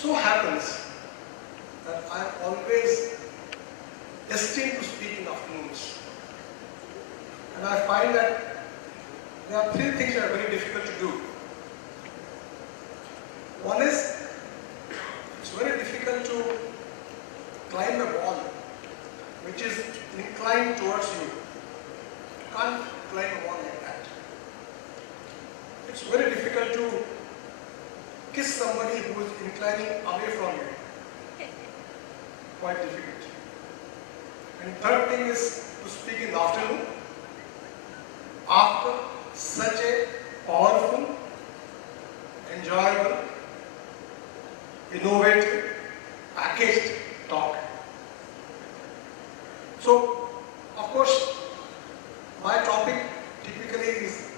so happens that I am always destined to speak in afternoons. And I find that there are three things that are very difficult to do. One is, it's very difficult to climb a wall which is inclined towards you. You can't climb a wall like that. It's very difficult to kiss somebody who is inclining away from you. Quite difficult. And third thing is to speak in the afternoon after such a powerful, enjoyable, innovative, packaged talk. So, of course, my topic typically is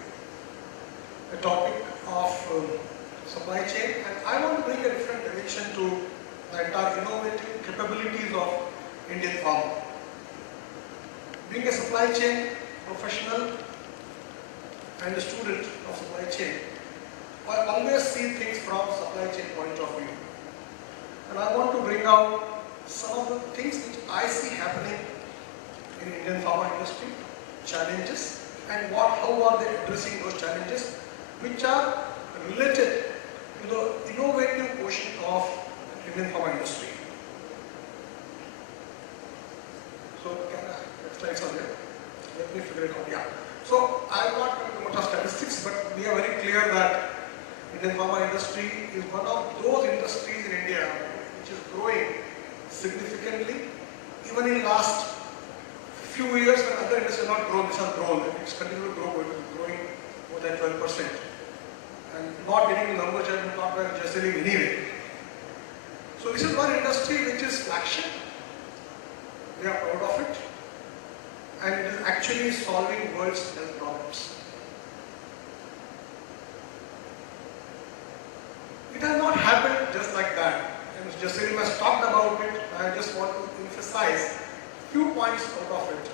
a topic of supply chain, and I want to bring a different dimension to the entire innovative capabilities of Indian farmer. Being a supply chain professional and a student of supply chain, I always see things from supply chain point of view. And I want to bring out some of the things which I see happening in Indian pharma industry, challenges, and how are they addressing those challenges which are related to the innovative portion of Indian pharma industry. So, slides are there. Let me figure it out. Yeah. So, I am not going to go into statistics, but we are very clear that Indian pharma industry is one of those industries in India which is growing significantly. Even in last few years, when other industries have not grown, this has grown. It's continued to grow, growing more than 12%. And not getting the numbers that we talked about yesterday anyway. So this is one industry which is flagship. We are proud of it. And it is actually solving world's health problems. It has not happened just like that. And Jasiri has talked about it. I just want to emphasize few points out of it.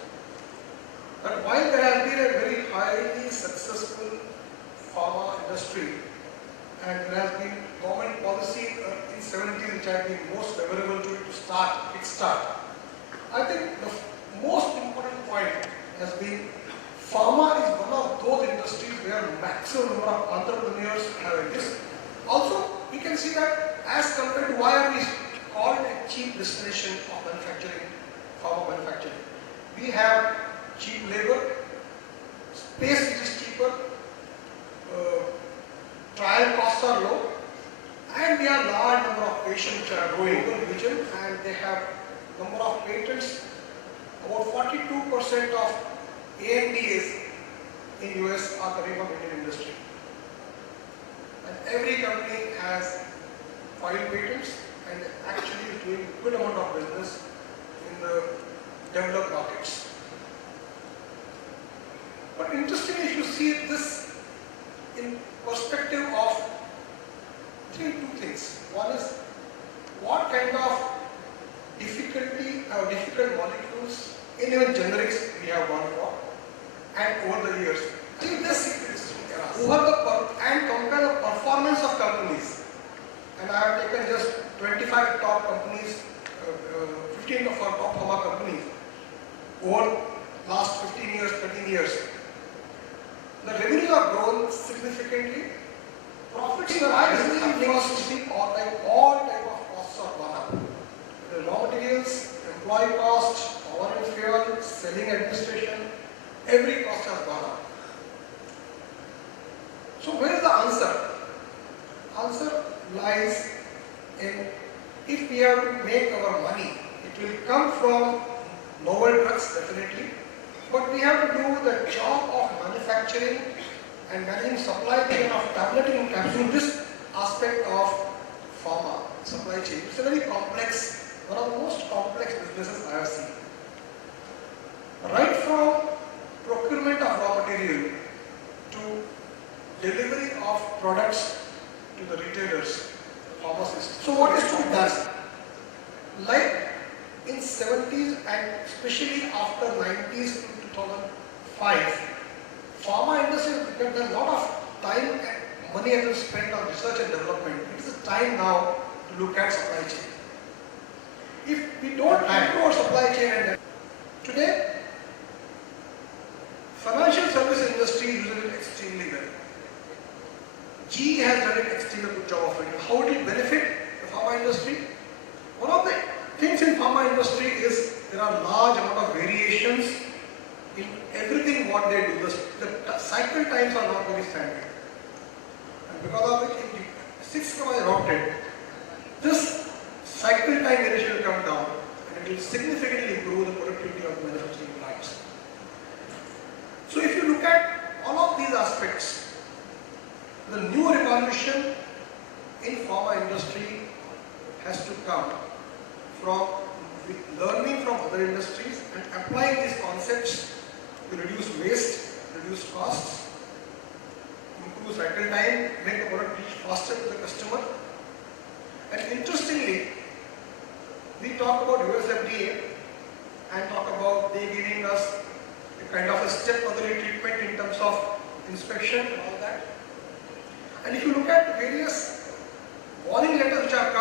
That while there has been a very highly successful pharma industry, and there has been government policy in 70s which has been most favorable to it to kickstart. I think the most important point has been pharma is one of those industries where maximum number of entrepreneurs have exist. Also, we can see that as compared to why are we called a cheap destination of manufacturing, pharma manufacturing. We have cheap labor, space which is cheaper, trial costs are low, and we have large number of patients which are growing in region, and they have number of patents. About 42% of ANDAs in US are coming from Indian industry. And every company has filed patents and actually is doing good amount of business in the developed markets. But interestingly, if you see this in perspective of two things. One is what kind of difficult molecules in even generics we have gone for, and over the years. See this and compare the performance of companies. And I have taken just 25 top companies, 15 of our top pharma companies over last 15 years, 13 years. The revenues have grown significantly. Profits are rising across all type of costs are gone up. The raw materials, employee cost, power and fuel, selling administration, every cost has gone up. So where is the answer? Answer lies in if we have to make our money, it will come from novel drugs definitely, but we have to do the job of manufacturing and managing supply chain of tableting and capsule. This aspect of pharma supply chain, it's a very complex, one of the most complex businesses I have seen. Right from procurement of raw material to delivery of products to the retailers, pharmacists. So what is to be done? Like in 70s and especially after 90s to 2005, pharma industry has a lot of time and money has been spent on research and development. It is time now to to look at supply chain. If we don't improve our supply chain, and today, financial service industry uses it extremely well. GE has done an extremely good job of it. How it will benefit the pharma industry? One of the things in pharma industry is there are large amount of variations in everything what they do. The cycle times are not very standard. And because of which in 6 Sigma adopted, this cycle time variation will come down and it will significantly improve the productivity of manufacturing plants. So if you look at all of these aspects, the new revolution in pharma industry has to come from learning from other industries and applying these concepts to reduce waste, reduce costs, improve cycle time, make the product reach faster to the customer. And interestingly, we talk about US FDA and talk about they giving us a kind of a step-motherly treatment in terms of inspection and all that. And if you look at various warning letters which have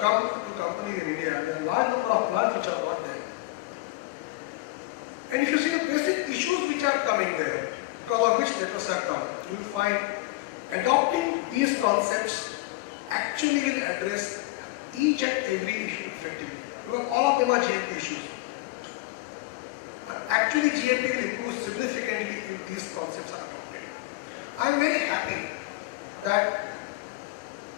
come to companies in India, there are a large number of plants which are not there. And if you see the basic issues which are coming there, because of which letters have come, you will find adopting these concepts actually will address each and every issue effectively. Because all of them are GMP issues. But actually GMP will improve significantly if these concepts are adopted. I am very happy that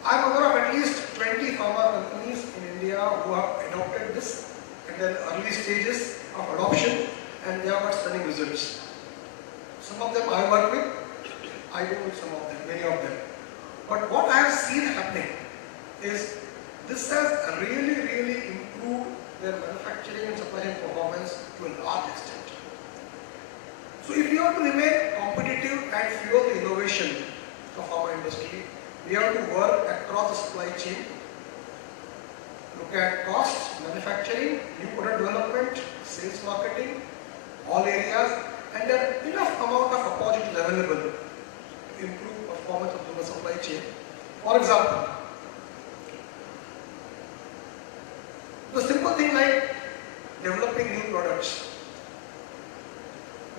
I am aware of at least 20 pharma companies in India who have adopted this at the early stages of adoption, and they have got stunning results. Some of them I work with, I work with some of them, many of them. But what I have seen happening is this has really improved their manufacturing and supply chain performance to a large extent. So if we want to remain competitive and fuel the innovation of our industry, we have to work across the supply chain, look at costs, manufacturing, new product development, sales marketing, all areas, and there are enough amount of opportunities available to improve performance of the supply chain. For example, the simple thing like developing new products.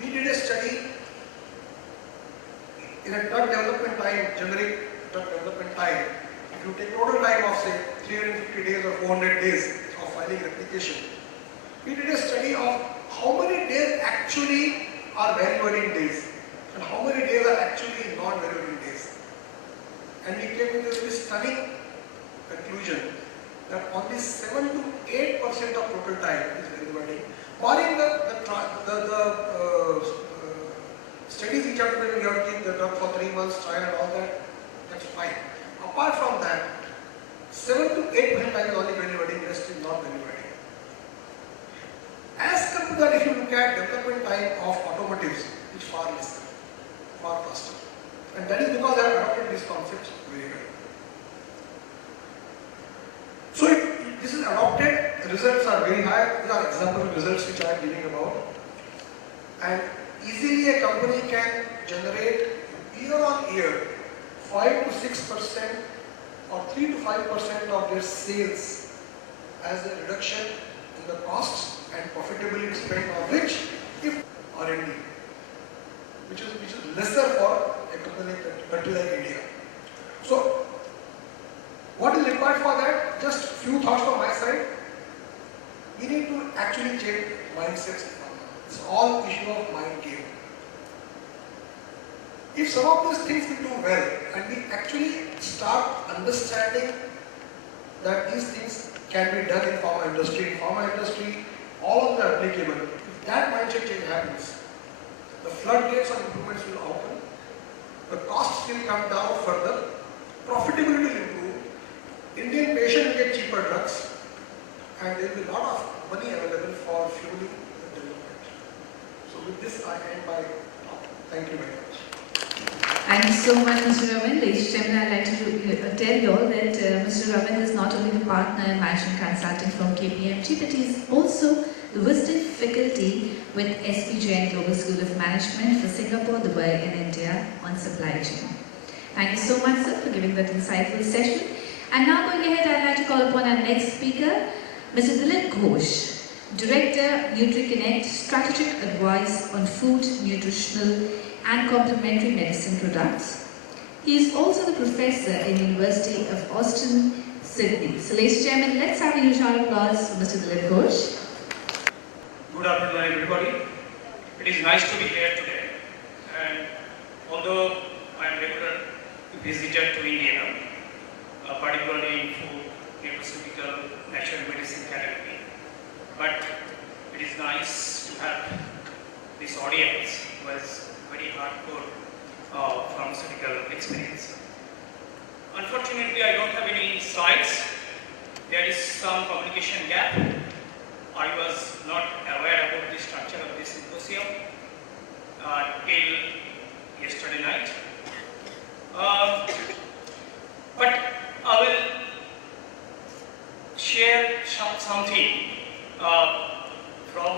We did a study in a drug development time, generic drug development time. If you take total time of say 350 days or 400 days of filing application, we did a study of how many days actually are value-adding days and how many days are actually non-value-adding days. And we came with this stunning conclusion that only 7 to 8% of total time is value-adding, barring the studies which have to be, you have to keep the drug for 3 months, trial and all that, that's fine. Apart from that, 7 to 8% time is only value-adding, rest is not value-adding. As compared to that, if you look at development time of automotives, it's far less, far faster. And that is because they have adopted these concepts very well. So if this is adopted, the results are very high. These are example of results which I am giving about. And easily a company can generate year on year 5 to 6% or 3 to 5% of their sales as a reduction in the costs and profitability spent on which if R&D, which is lesser for a country like India. So what is required for that? Just few thoughts from my side. We need to actually change mindsets. It's all issue of mind game. If some of these things we do well and we actually start understanding that these things can be done in pharma industry, all of them are applicable. If that mindset change happens, the floodgates of improvements will open, the costs will come down further, profitability will improve, Indian patient will get cheaper drugs, and there will be a lot of money available for fueling the development. So with this I end my talk. Thank you very much. Thank you so much, Mr. Raman. Ladies and gentlemen, I'd like to tell you all that Mr. Raman is not only the partner and management consultant from KPMG, but he is also the visiting faculty with SP Jain Global School of Management for Singapore, Dubai and India on supply chain. Thank you so much, sir, for giving that insightful session. And now going ahead, I'd like to call upon our next speaker, Mr. Dilip Ghosh, Director, NutriConnect, Strategic Advice on Food, Nutritional and Complementary Medicine Products. He is also the Professor in the University of Austin, Sydney. So ladies and gentlemen, let's have a huge round of applause for Mr. Dilip Ghosh. Good afternoon, everybody. It is nice to be here today. And although I am regular visitor to India, particularly in food, nutraceutical, natural medicine category, but it is nice to have this audience who has very hardcore pharmaceutical experience. Unfortunately, I don't have any slides. There is some communication gap. I was not aware about the structure of this symposium till yesterday night. But I will share something from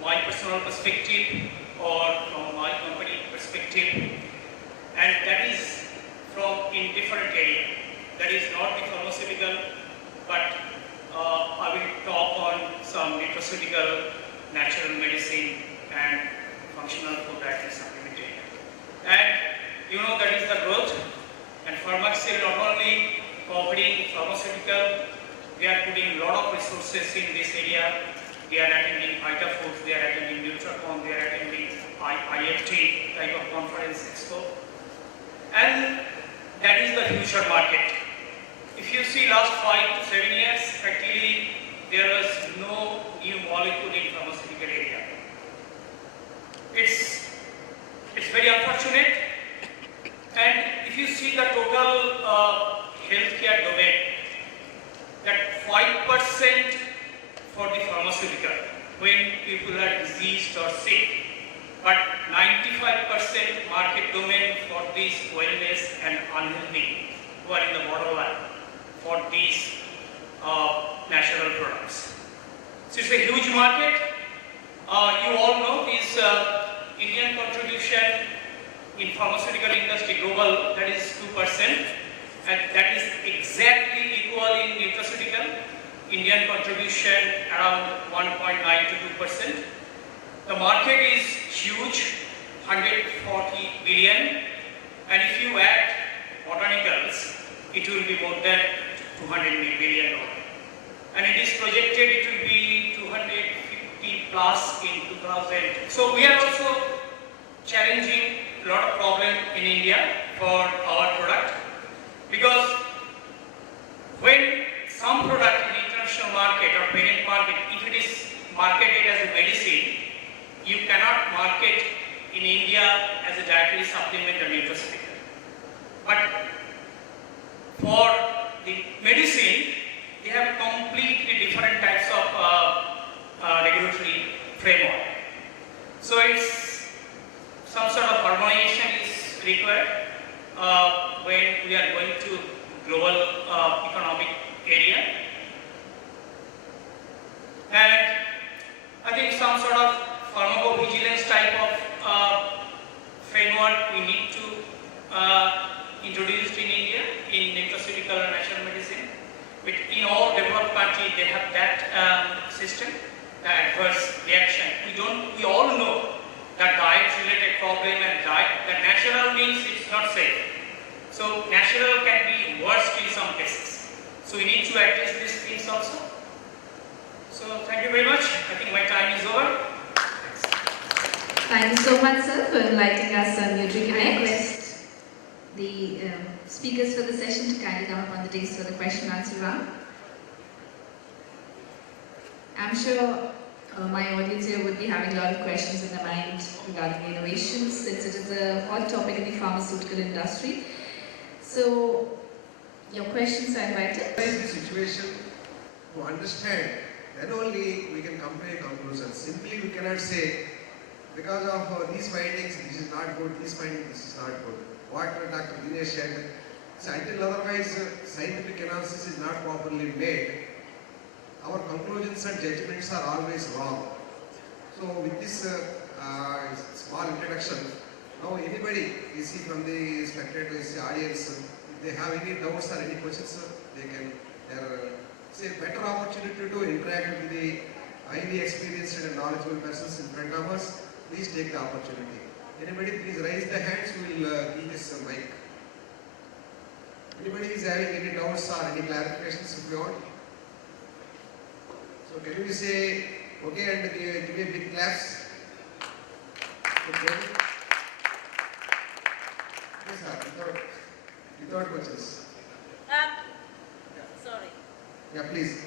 my personal perspective or from my company perspective, and that is from in different area. That is not the pharmaceutical, but I will talk on some nutraceutical, natural medicine and functional food dietary supplementation. And you know that is the growth, and Pharmax is not only covering pharmaceutical, we are putting a lot of resources in this area. We are attending Vita Foods, we are attending Nutracon, we are attending IFT type of conference expo. And that is the future market. If you see last 5 to 7 years, practically there was no new molecule in pharmaceutical area. It's very unfortunate. And if you see the total healthcare domain, that 5% for the pharmaceutical when people are diseased or sick, but 95% market domain for these wellness and unhealthy who are in the borderline for these natural products. So it's a huge market. You all know this Indian contribution in pharmaceutical industry global, that is 2%, and that is exactly equal in nutraceutical. Indian contribution around 1.9 to 2%. The market is huge, 140 billion, and if you add botanicals, it will be more than 200 billion. And it is projected it will be 250 plus in 2000. So we are also challenging a lot of problem in India for our product, because when some product in the international market or parent market, if it is marketed as a medicine, you cannot market in India as a dietary supplement or nutraceutical. But for the medicine, they have completely different types of regulatory framework. So it's some sort of harmonization is required when we are going to global economic area. And I think some sort of pharmacovigilance type of framework we need to introduce in India in nutraceutical and natural medicine. But in all developed countries, they have that system, the adverse reaction. We all know that diet-related problem and that natural means it's not safe. So natural can be worse in some cases. So we need to address these things also. So thank you very much. I think my time is over. Thank you so much, sir, for enlightening us on NutriConnect. I request the speakers for the session to kindly come up on the dais for the question and answer round. I'm sure my audience here would be having a lot of questions in their mind regarding innovations, since it is a hot topic in the pharmaceutical industry. So, your questions are invited. Analyze the situation to understand, then only we can come to a conclusion. Simply we cannot say, because of these findings, this is not good, these findings, this is not good. What Dr. Dinesh said, so until otherwise scientific analysis is not properly made, our conclusions and judgments are always wrong. So with this small introduction, now anybody, you see from the spectators, the audience, if they have any doubts or any questions, it's a better opportunity to interact with the highly experienced and knowledgeable persons in front of us. Please take the opportunity. Anybody, please raise the hands. We will give this mic. Anybody is having any doubts or any clarifications if you want? So can you say okay and give a big claps? Okay. Yes, sir. Without questions. Sorry. Yeah, please.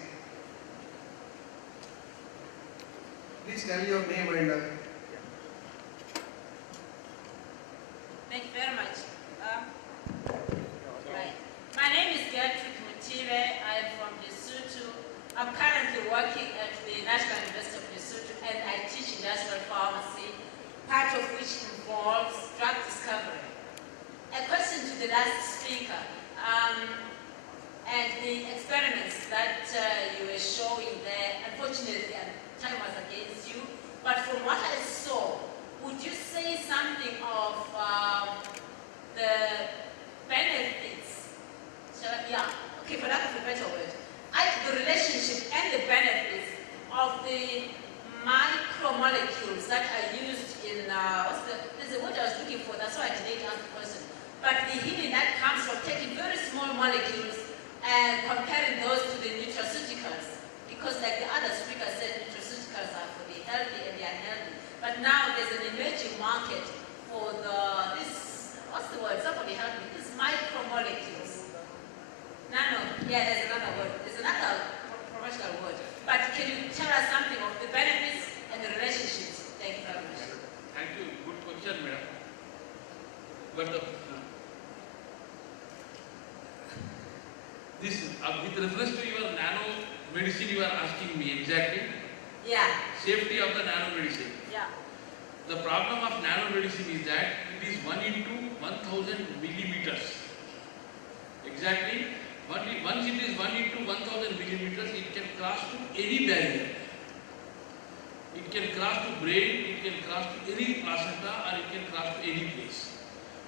Please tell your name and. Thank you very much. Right. My name is Gertrude Mutire. I am from Lesotho. I'm currently working at the National University of Lesotho and I teach industrial pharmacy, part of which involves drug discovery. A question to the last speaker, and the experiments that you were showing there, unfortunately time was against you, but from what I saw, would you say something of the benefits, for lack of a better word, the relationship and the benefits of the micromolecules that are used in, there's a word I was looking for, that's why I didn't ask the question, but the healing that comes from taking very small molecules and comparing those to the nutraceuticals, because like the other speaker said, nutraceuticals are for the healthy and the unhealthy. But now there's an emerging market for what's the word? Somebody help me. These micromolecules. There's another word. There's another professional word. But can you tell us something of the benefits and the relationships? Thank you very much. Thank you. Good question, madam. But with reference to your nano medicine, you are asking me exactly. Yeah. Safety of the nano medicine. Yeah. The problem of nano medicine is that it is 1 into 1000 millimeters. Exactly. Once it is 1 into 1000 millimeters, it can cross to any barrier. It can cross to brain, it can cross to any placenta, or it can cross to any place.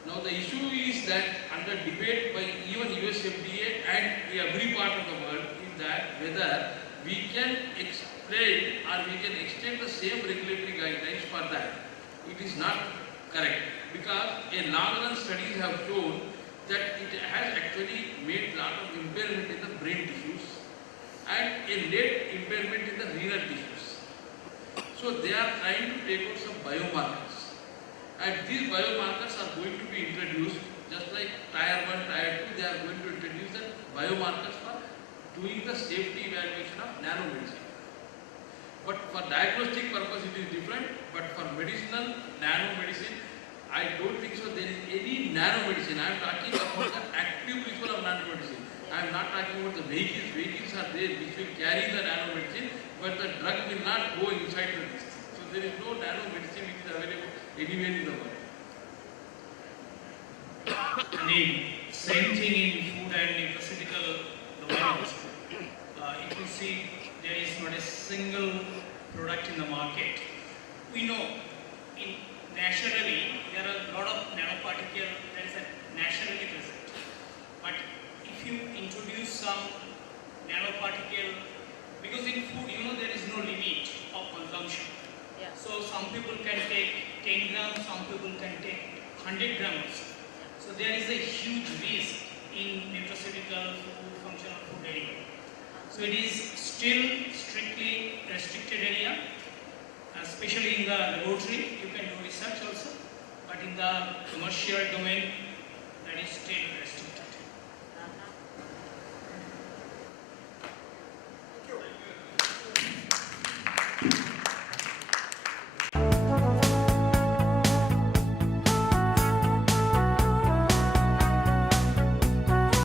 Now the issue is that under debate by even US FDA and every part of the world is that whether we can explain or we can extend the same regulatory guidelines for that. It is not correct because a long-run studies have shown that it has actually made lot of impairment in the brain tissues and a late impairment in the renal tissues. So they are trying to take out some biomarkers. And these biomarkers are going to be introduced, just like Tier 1, Tier 2, they are going to introduce the biomarkers for doing the safety evaluation of nanomedicine. But for diagnostic purpose it is different, but for medicinal nanomedicine, I don't think so there is any nanomedicine. I am talking about the active principle of nanomedicine. I am not talking about the vehicles. Vehicles are there which will carry the nanomedicine, but the drug will not go inside the this. So there is no nanomedicine which is available anywhere in the world. Indeed, same thing in food and nutraceutical domain. If you see, there is not a single product in the market. We know naturally there are a lot of nanoparticle that is naturally present. But if you introduce some nanoparticle, because in food there is no limit of consumption. Yeah. So some people can take 10 grams, some people can take 100 grams. So there is a huge risk in nutraceutical food, functional food area. So it is still strictly restricted area, especially in the laboratory. You can do research also, but in the commercial domain, that is still restricted. Thank you.